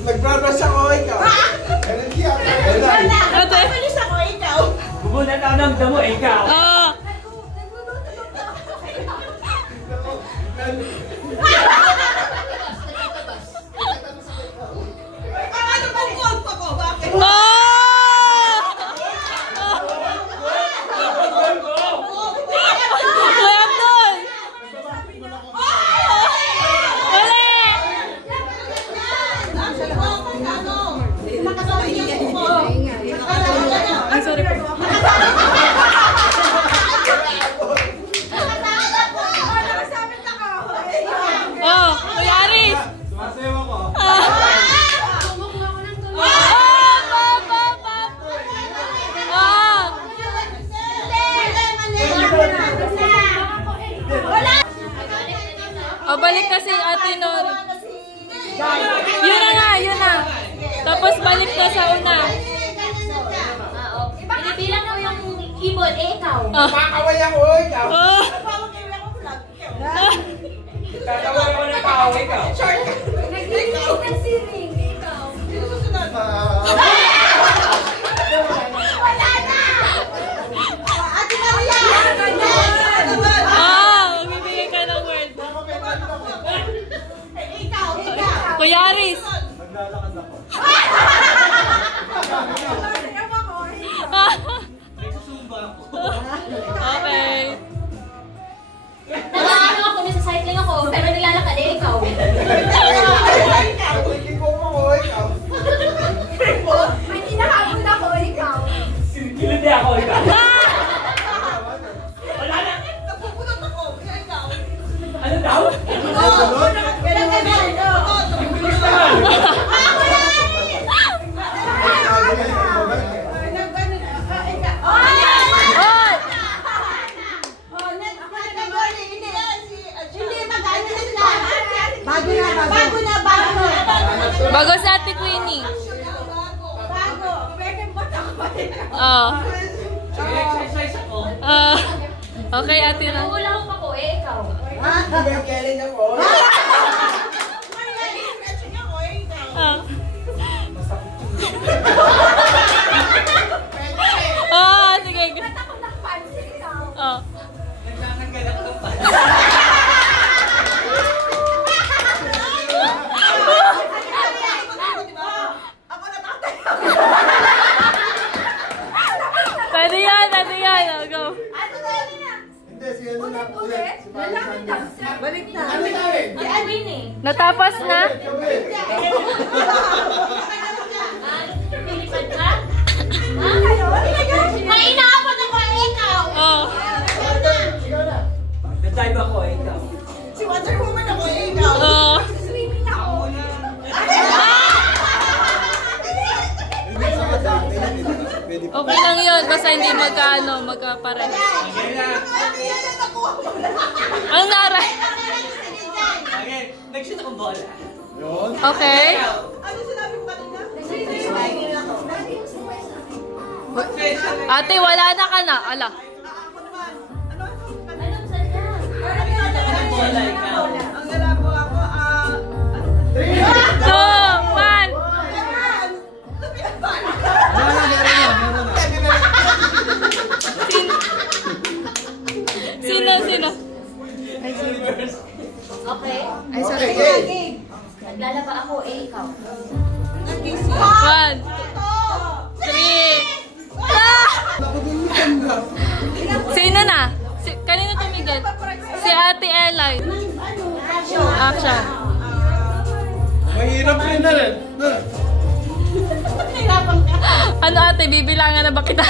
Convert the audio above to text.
Nagbabas ako, ikaw. Nagbabalis ako, ikaw. Bubunan ako ng damo, ikaw. Oo. Ano bang golf ako? Bakit? Sorry po. Oh, Kuya Aris. Sumasayaw ako. Oh, balik kasi Ate Nori. Yun na nga, yun na. Tapos balik na sa una. Pinibilang mo yung keyboard, ikaw. Makakaway ako, ikaw. Tatawag ako ng tao, ikaw. Nagsiring, ikaw. Sino susunod? Wala na! Ate Maria! Magbibigay ka ng word. Ikaw, ikaw. Kuya Aris. Naglalakad ako. Okay. Naglalakad ako, may sa cycling ako, pero nilalakad eh, ikaw. Hindi ko ako, ikaw. May kinahabol ako, ikaw. Kilindi ako, ikaw. Wala na. Nagpupunot ako, ikaw. Ano daw? Bago sa Ate Queenie. Oh. Sige, exercise ako. Okay, Ate na. Ulang pa ko, ikaw. Nagkakaling ako. Sige. Oh. Nagtatanggal ako ng pan. Pwede yan, Ate yan. Go. Hindi, siya na ulit. Balik na. Ano Alvin eh. Natapos na? Pilipad ka? May inaabot ako, ikaw. Oh. Nag-dive ako, ikaw. Si Wonder Woman ako, ikaw. Oh. Swimming ako. Okay lang yun. Basta hindi magkapare. Ang naray. Okay, nag-shoot akong bola. Yun. Okay. Ano sinabi ko kanina? Ate, wala na ka na. Ala. Anong sadya? Anong bola, ikaw? Ang lalabo ako, 2, 1. Sino? Okay. Ay, sorry. Naglalaba ako, ikaw. 1, 3. Sino na? Kanino tumigil? Si Ate Eli. Action. Mahirap rin na rin. Ano ate, bibilangan na ba kita?